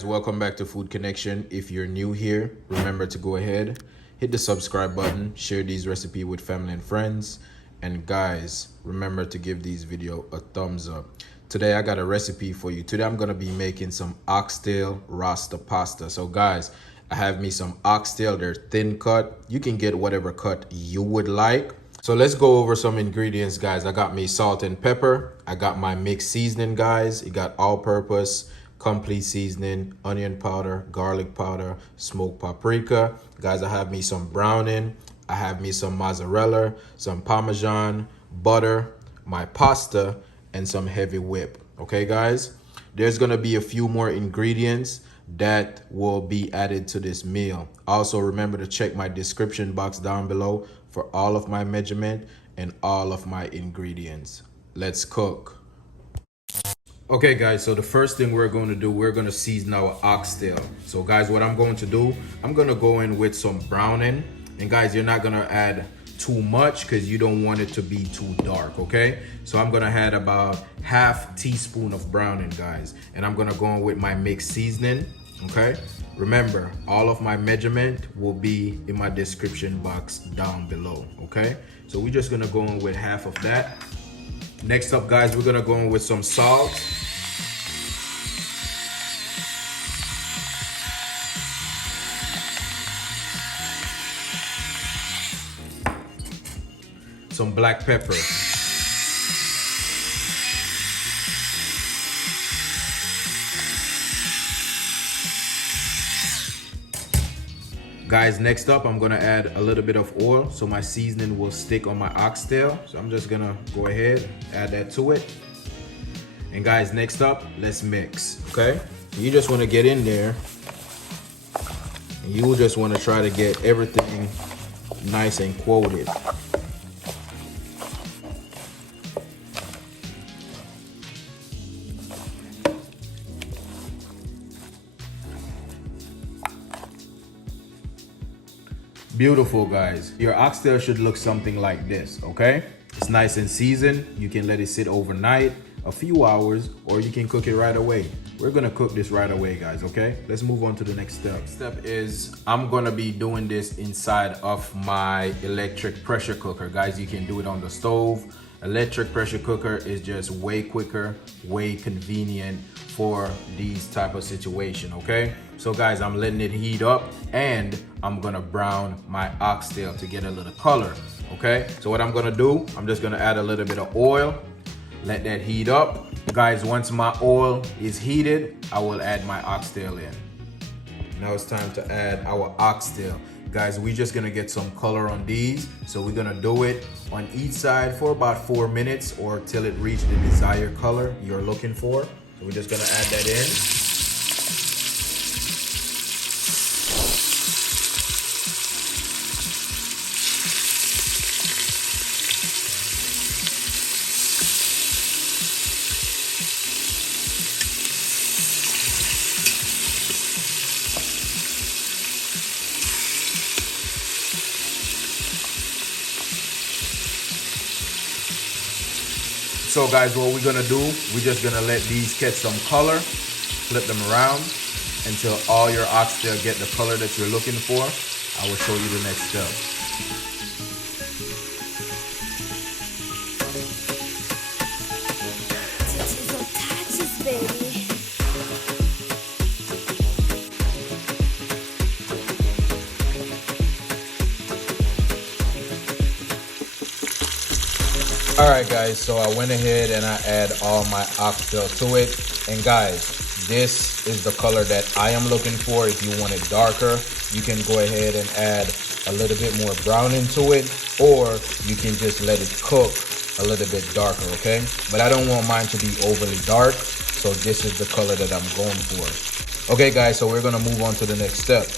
guys, welcome back to Foodkonnection. If you're new here, remember to go ahead, hit the subscribe button, share these recipes with family and friends, and guys, remember to give these videos a thumbs up. Today I got a recipe for you. Today I'm gonna be making some Oxtail Rasta pasta. So guys, I have me some oxtail. They're thin cut. You can get whatever cut you would like. So let's go over some ingredients, guys. I got me salt and pepper. I got my mixed seasoning, guys. It got all-purpose, complete seasoning, onion powder, garlic powder, smoked paprika. Guys, I have me some browning. I have me some mozzarella, some parmesan, butter, my pasta, and some heavy whip. Okay, guys? There's gonna be a few more ingredients that will be added to this meal. Also, remember to check my description box down below for all of my measurement and all of my ingredients. Let's cook. Okay guys, so the first thing we're going to do, we're going to season our oxtail. So guys, what I'm going to do, I'm going to go in with some browning. And guys, you're not going to add too much because you don't want it to be too dark, okay? So I'm going to add about half teaspoon of browning, guys. And I'm going to go in with my mixed seasoning, okay? Remember, all of my measurement will be in my description box down below, okay? So we're just gonna go in with half of that. Next up, guys, we're gonna go in with some salt. Some black pepper. Guys, next up, I'm gonna add a little bit of oil so my seasoning will stick on my oxtail. So I'm just gonna go ahead, add that to it. And guys, next up, let's mix, okay? You just wanna get in there and you just wanna try to get everything nice and coated. Beautiful, guys. Your oxtail should look something like this, okay? It's nice and seasoned. You can let it sit overnight, a few hours, or you can cook it right away. We're gonna cook this right away, guys, okay? Let's move on to the next step. Step is I'm gonna be doing this inside of my electric pressure cooker. Guys, you can do it on the stove. Electric pressure cooker is just way quicker, way convenient for these type of situation, okay? So guys, I'm letting it heat up and I'm gonna brown my oxtail to get a little color, okay? So what I'm gonna do, I'm just gonna add a little bit of oil, let that heat up. Guys, once my oil is heated, I will add my oxtail in. Now it's time to add our oxtail. Guys, we're just gonna get some color on these. So we're gonna do it on each side for about 4 minutes or till it reaches the desired color you're looking for. So we're just gonna add that in. So guys, what we're gonna do, we're just gonna let these catch some color, flip them around until all your oxtail get the color that you're looking for. I will show you the next step. Alright guys, so I went ahead and I add all my oxtail to it. And guys, this is the color that I am looking for. If you want it darker, you can go ahead and add a little bit more brown into it, or you can just let it cook a little bit darker, okay? But I don't want mine to be overly dark, so this is the color that I'm going for. Okay guys, so we're gonna move on to the next step.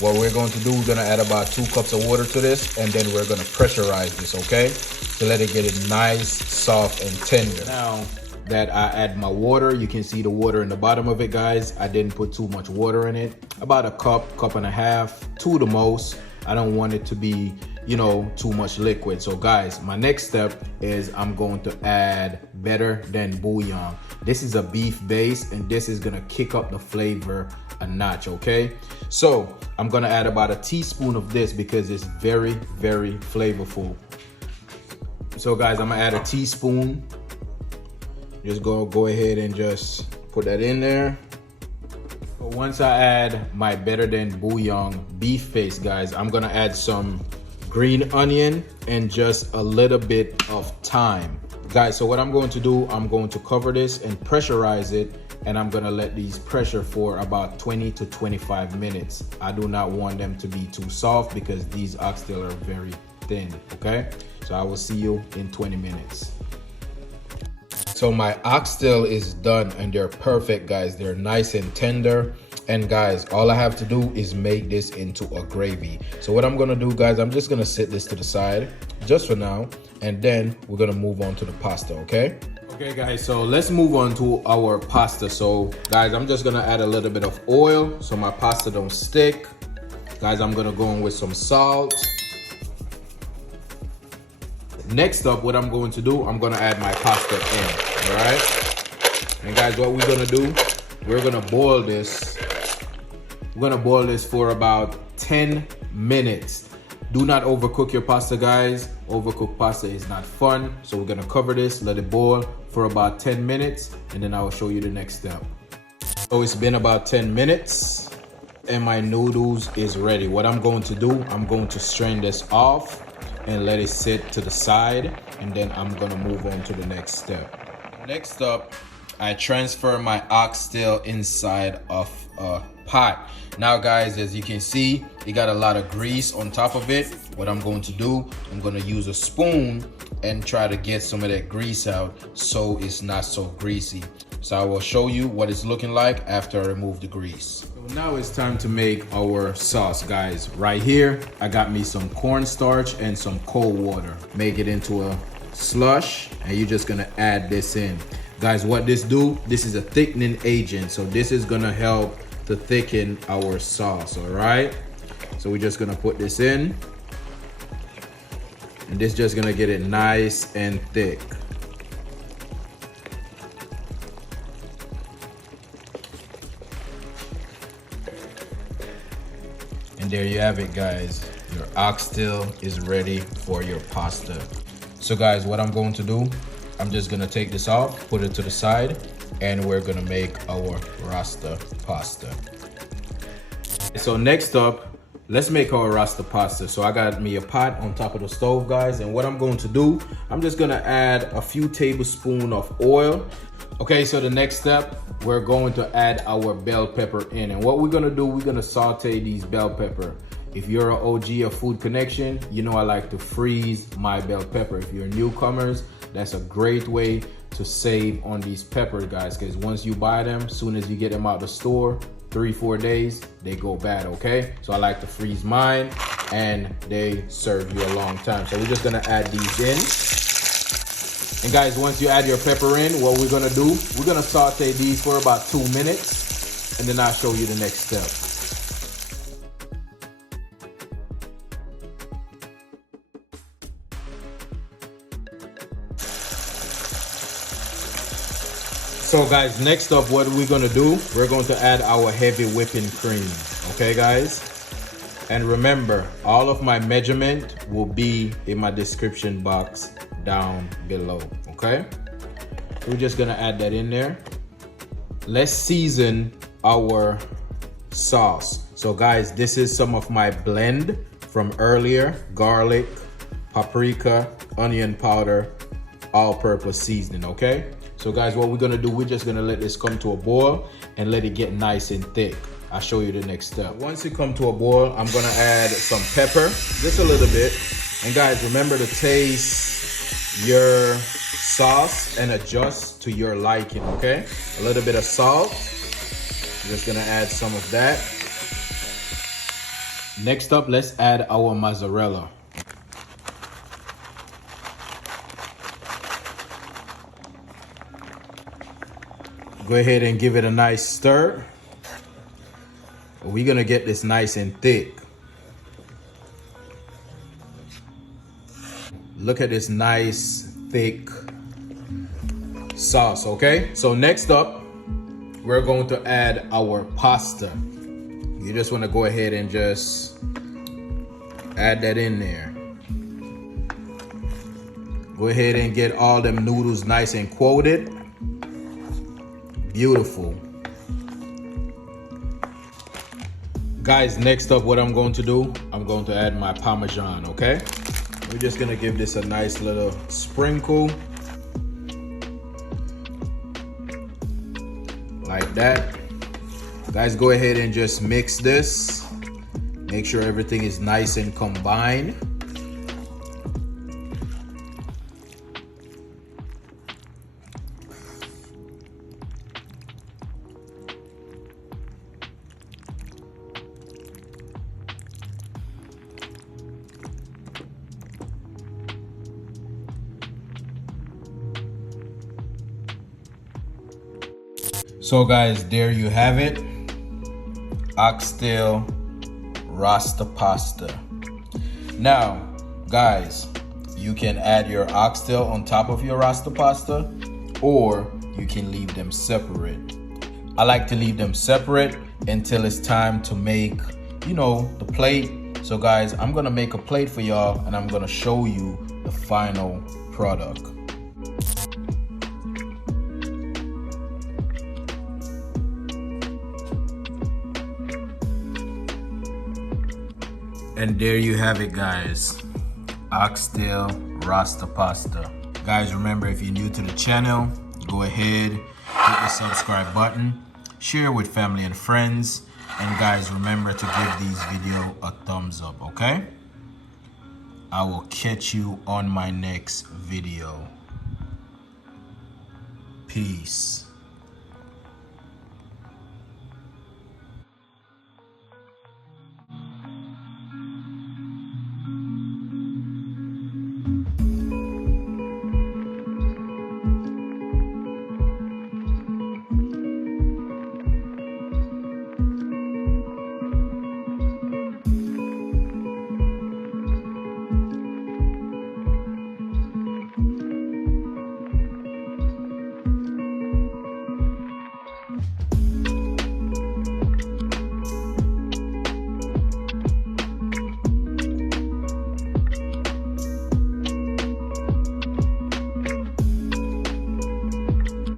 What we're going to do, we're gonna add about 2 cups of water to this, and then we're gonna pressurize this, okay? To let it get it nice, soft, and tender. Now that I add my water, you can see the water in the bottom of it, guys. I didn't put too much water in it. About a cup, cup and a half, 2 the most. I don't want it to be you know, too much liquid. So guys, my next step is I'm going to add better than bouillon. This is a beef base, and this is gonna kick up the flavor a notch, okay? So I'm gonna add about a teaspoon of this because it's very, very flavorful. So guys, I'm gonna add a teaspoon. Just go ahead and just put that in there. Once I add my better than bouillon beef paste, guys, I'm gonna add some green onion and just a little bit of thyme. Guys, so what I'm going to do, I'm going to cover this and pressurize it, and I'm gonna let these pressure for about 20 to 25 minutes. I do not want them to be too soft because these oxtail are very thin, okay? So I will see you in 20 minutes. So my oxtail is done and they're perfect, guys. They're nice and tender. And guys, all I have to do is make this into a gravy. So what I'm gonna do, guys, I'm just gonna set this to the side just for now, and then we're gonna move on to the pasta, okay? Okay guys, so let's move on to our pasta. So guys, I'm just gonna add a little bit of oil so my pasta don't stick. Guys, I'm gonna go in with some salt. Next up, what I'm going to do, I'm gonna add my pasta in, all right? And guys, what we're gonna do, we're gonna boil this. We're gonna boil this for about 10 minutes. Do not overcook your pasta, guys. Overcooked pasta is not fun. So we're gonna cover this, let it boil for about 10 minutes, and then I will show you the next step. So it's been about 10 minutes and my noodles is ready. What I'm going to do, I'm going to strain this off and let it sit to the side, and then I'm gonna move on to the next step. Next up, I transfer my oxtail inside of a pot. Now guys, as you can see, it got a lot of grease on top of it. What I'm going to do, I'm going to use a spoon and try to get some of that grease out so it's not so greasy. So I will show you what it's looking like after I remove the grease. So now it's time to make our sauce, guys. Right here, I got me some cornstarch and some cold water. Make it into a slush, and you're just gonna add this in. Guys, what this do, this is a thickening agent. So this is gonna help to thicken our sauce, all right? So we're just gonna put this in, and this just gonna get it nice and thick. And there you have it, guys. Your oxtail is ready for your pasta. So guys, what I'm going to do, I'm just gonna take this off, put it to the side, and we're gonna make our Rasta pasta. So next up, let's make our Rasta pasta. So I got me a pot on top of the stove, guys, and what I'm going to do, I'm just gonna add a few tablespoons of oil. Okay, so the next step, we're going to add our bell pepper in, and what we're gonna do, we're gonna saute these bell pepper. If you're an OG of Foodkonnection, you know I like to freeze my bell pepper. If you're newcomers, that's a great way to save on these peppers, guys, because once you buy them, soon as you get them out the store, 3-4 days, they go bad, okay? So I like to freeze mine, and they serve you a long time. So we're just gonna add these in. And guys, once you add your pepper in, what we're gonna do, we're gonna saute these for about 2 minutes, and then I'll show you the next step. So guys, next up, what we're gonna do, we're going to add our heavy whipping cream, okay guys? And remember, all of my measurement will be in my description box down below, okay? We're just gonna add that in there. Let's season our sauce. So guys, this is some of my blend from earlier: garlic, paprika, onion powder, all-purpose seasoning, okay? So guys, what we're gonna do, we're just gonna let this come to a boil and let it get nice and thick. I'll show you the next step. Once it come to a boil, I'm gonna add some pepper, just a little bit. And guys, remember to taste your sauce and adjust to your liking, okay? A little bit of salt. I'm just gonna add some of that. Next up, let's add our mozzarella. Go ahead and give it a nice stir. We're gonna get this nice and thick. Look at this nice thick sauce, okay? So next up, we're going to add our pasta. You just want to go ahead and just add that in there. Go ahead and get all them noodles nice and coated. Beautiful. Guys, next up what I'm going to do, I'm going to add my parmesan, okay? We're just gonna give this a nice little sprinkle. Like that. Guys, go ahead and just mix this. Make sure everything is nice and combined. So guys, there you have it. Oxtail Rasta pasta. Now, guys, you can add your oxtail on top of your Rasta pasta, or you can leave them separate. I like to leave them separate until it's time to make, you know, the plate. So guys, I'm gonna make a plate for y'all and I'm gonna show you the final product. And there you have it, guys. Oxtail Rasta pasta. Guys, remember, if you're new to the channel, go ahead, hit the subscribe button, share with family and friends, and guys, remember to give these videos a thumbs up, okay? I will catch you on my next video. Peace.